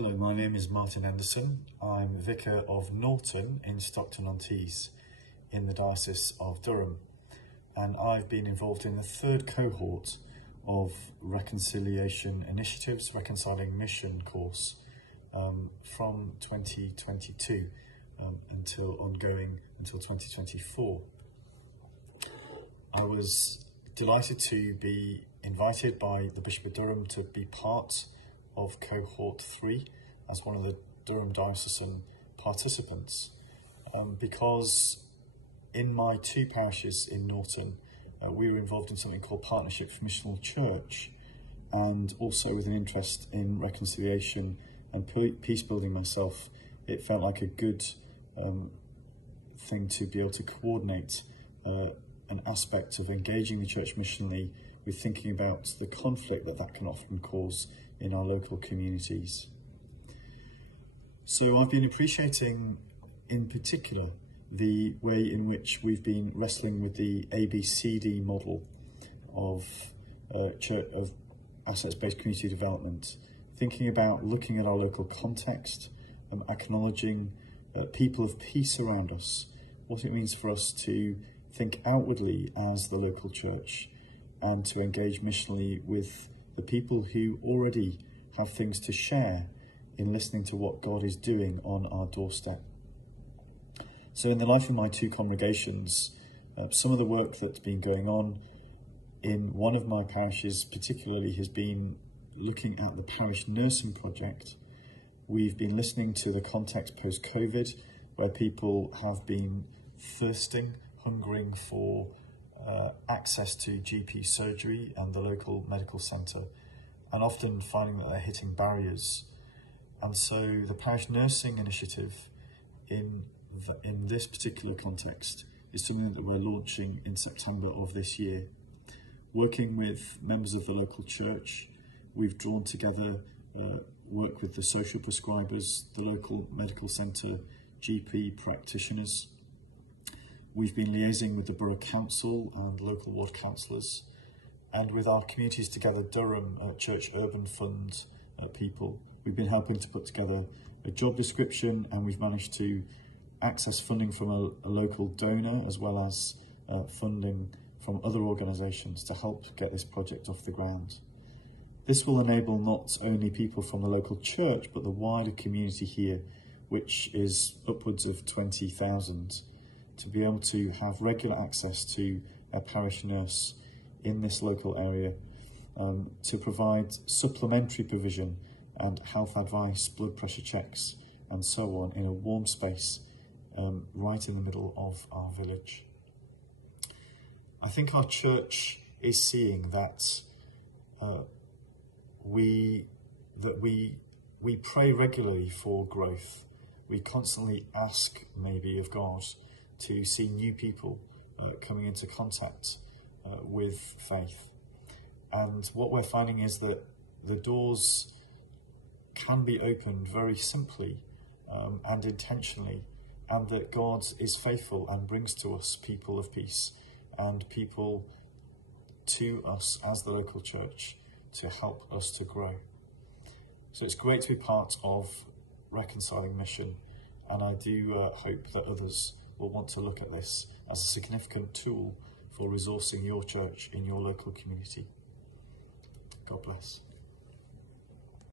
Hello, my name is Martin Anderson. I'm Vicar of Norton in Stockton-on-Tees in the Diocese of Durham, and I've been involved in the third cohort of Reconciliation Initiatives, Reconciling Mission course from 2022 until 2024. I was delighted to be invited by the Bishop of Durham to be part of cohort 3 as one of the Durham diocesan participants, because in my two parishes in Norton we were involved in something called Partnership for Missional Church, and also with an interest in reconciliation and peace building myself. It felt like a good thing to be able to coordinate an aspect of engaging the church missionally with thinking about the conflict that can often cause in our local communities. So I've been appreciating in particular the way in which we've been wrestling with the ABCD model of assets-based community development, thinking about looking at our local context, acknowledging people of peace around us, what it means for us to think outwardly as the local church and to engage missionally with the people who already have things to share in listening to what God is doing on our doorstep. So in the life of my two congregations, some of the work that's been going on in one of my parishes particularly has been looking at the parish nursing project. We've been listening to the context post-COVID, where people have been thirsting, hungering for access to GP surgery and the local medical centre, and often finding that they're hitting barriers. And so the parish nursing initiative in this particular context is something that we're launching in September of this year. Working with members of the local church, we've drawn together work with the social prescribers, the local medical centre, GP practitioners. We've been liaising with the Borough Council and local ward councillors, and with our Communities Together Durham Church Urban Fund people. We've been helping to put together a job description, and we've managed to access funding from a local donor as well as funding from other organisations to help get this project off the ground. This will enable not only people from the local church but the wider community here, which is upwards of 20,000, to be able to have regular access to a parish nurse in this local area, to provide supplementary provision and health advice, blood pressure checks and so on in a warm space right in the middle of our village. I think our church is seeing that we pray regularly for growth. We constantly ask maybe of God to see new people coming into contact with faith. And what we're finding is that the doors can be opened very simply and intentionally, and that God is faithful and brings to us people of peace and people to us as the local church to help us to grow. So it's great to be part of Reconciling Mission, and I do hope that others will want to look at this as a significant tool for resourcing your church in your local community. God bless.